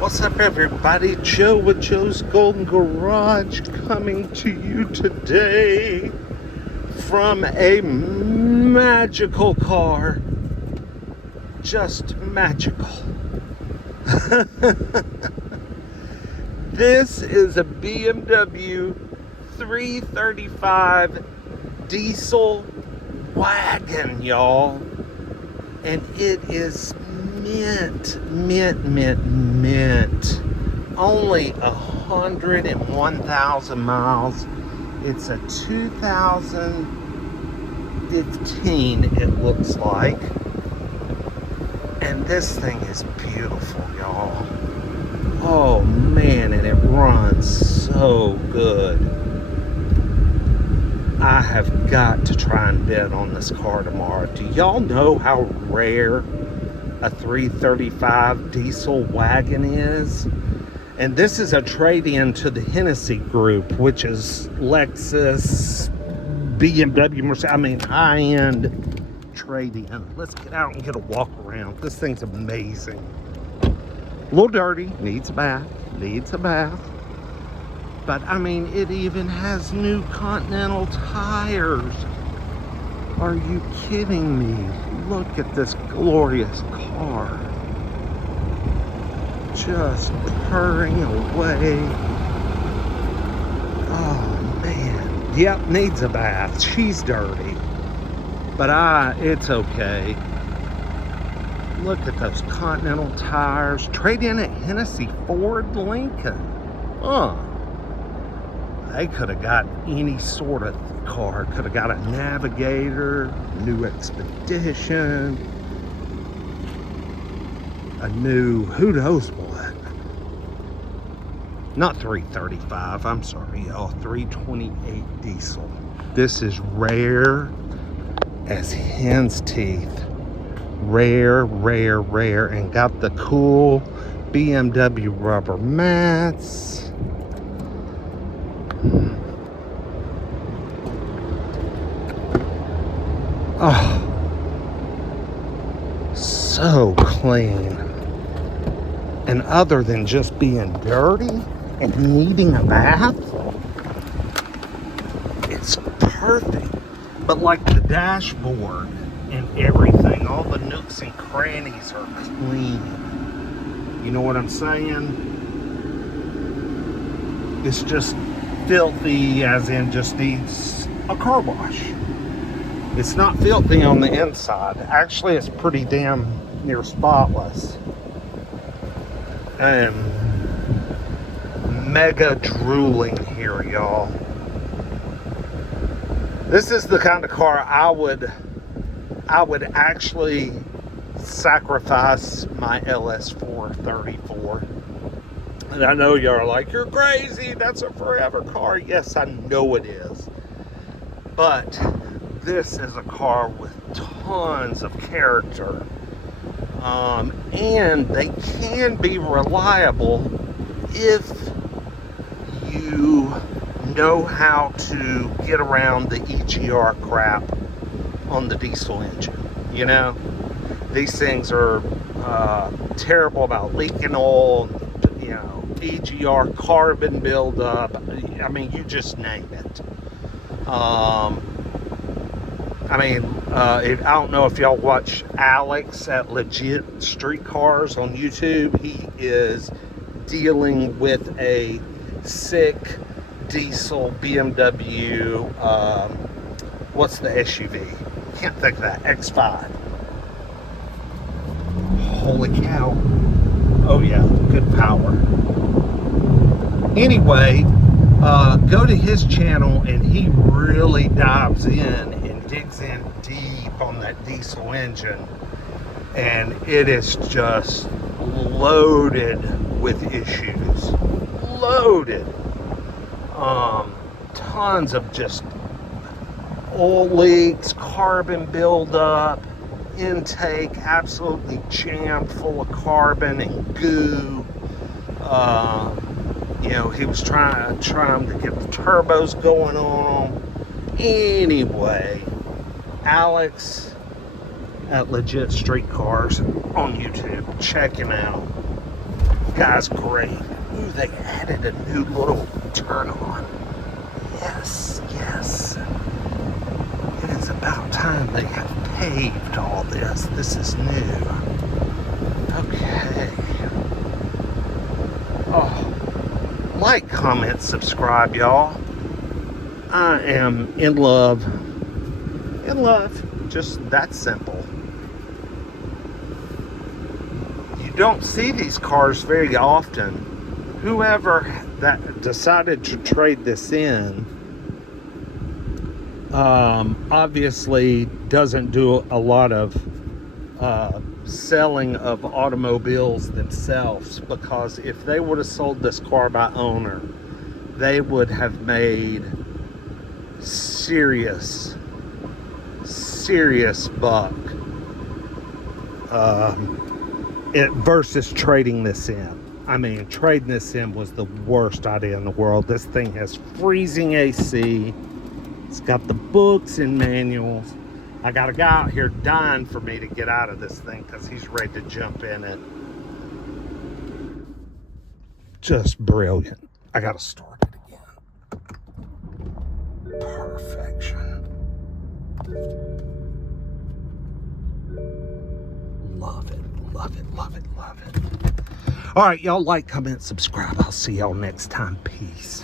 What's up, everybody? Joe with Joe's Golden Garage coming to you today from a magical car. Just magical. This is a BMW 335 diesel wagon, y'all. And it is mint. Only 101,000 miles. It's a 2015, it looks like. And this thing is beautiful, y'all. Oh man, and it runs so good. I have got to try and bid on this car tomorrow. Do y'all know how rare a 335 diesel wagon is? And this is a trade-in to the Hennessey group, which is Lexus, BMW, Mercedes, I mean high-end trade-in. Let's get out and get a walk around. This thing's amazing. A little dirty, needs a bath. But I mean, it even has new Continental tires. Are you kidding me? Look at this glorious car. Just purring away. Oh man. Yep, needs a bath. She's dirty. But it's okay. Look at those Continental tires. Trade in at Hennessey Ford Lincoln. They could have got any sort of car. Could have got a Navigator, new Expedition, a new who knows what. Not 335, I'm sorry, y'all. 328 diesel. This is rare as hen's teeth. Rare, and got the cool BMW rubber mats. Oh, so clean. And other than just being dirty and needing a bath, it's perfect. But like the dashboard and everything, all the nooks and crannies are clean. You know what I'm saying? It's just filthy, as in just needs a car wash. It's not filthy on the inside. Actually, it's pretty damn near spotless. And mega drooling here, y'all. This is the kind of car I would actually sacrifice my LS434. And I know y'all are like, you're crazy, that's a forever car. Yes, I know it is. But this is a car with tons of character. And they can be reliable if you know how to get around the EGR crap on the diesel engine. You know, these things are terrible about leaking oil, you know, EGR, carbon buildup. I mean, you just name it. I don't know if y'all watch Alex at Legit Street Cars on YouTube. He is dealing with a sick diesel BMW, what's the SUV? Can't think of that, X5. Holy cow. Oh yeah, good power. Anyway, go to his channel and he really dives in and digs in deep on that diesel engine. And it is just loaded with issues. Loaded. Tons of just oil leaks, carbon buildup, intake absolutely jammed full of carbon and goo. You know, he was trying to get the turbos going on them. Anyway, Alex at Legit Street Cars on YouTube. Check him out. Guy's great. Ooh, they added a new little turn on. Yes, yes. It is about time they have paved all this. This is new. Okay. Oh, like, comment, subscribe, y'all. I am in love. In love. Just that simple. You don't see these cars very often. Whoever that decided to trade this in obviously doesn't do a lot of selling of automobiles themselves, because if they would have sold this car by owner, they would have made serious buck versus trading this in. I mean, trading this in was the worst idea in the world. This thing has freezing AC. It's got the books and manuals. I got a guy out here dying for me to get out of this thing because he's ready to jump in it. Just brilliant. I got to start it again. Perfection. Love it, love it, love it, love it. All right, y'all, like, comment, subscribe. I'll see y'all next time. Peace.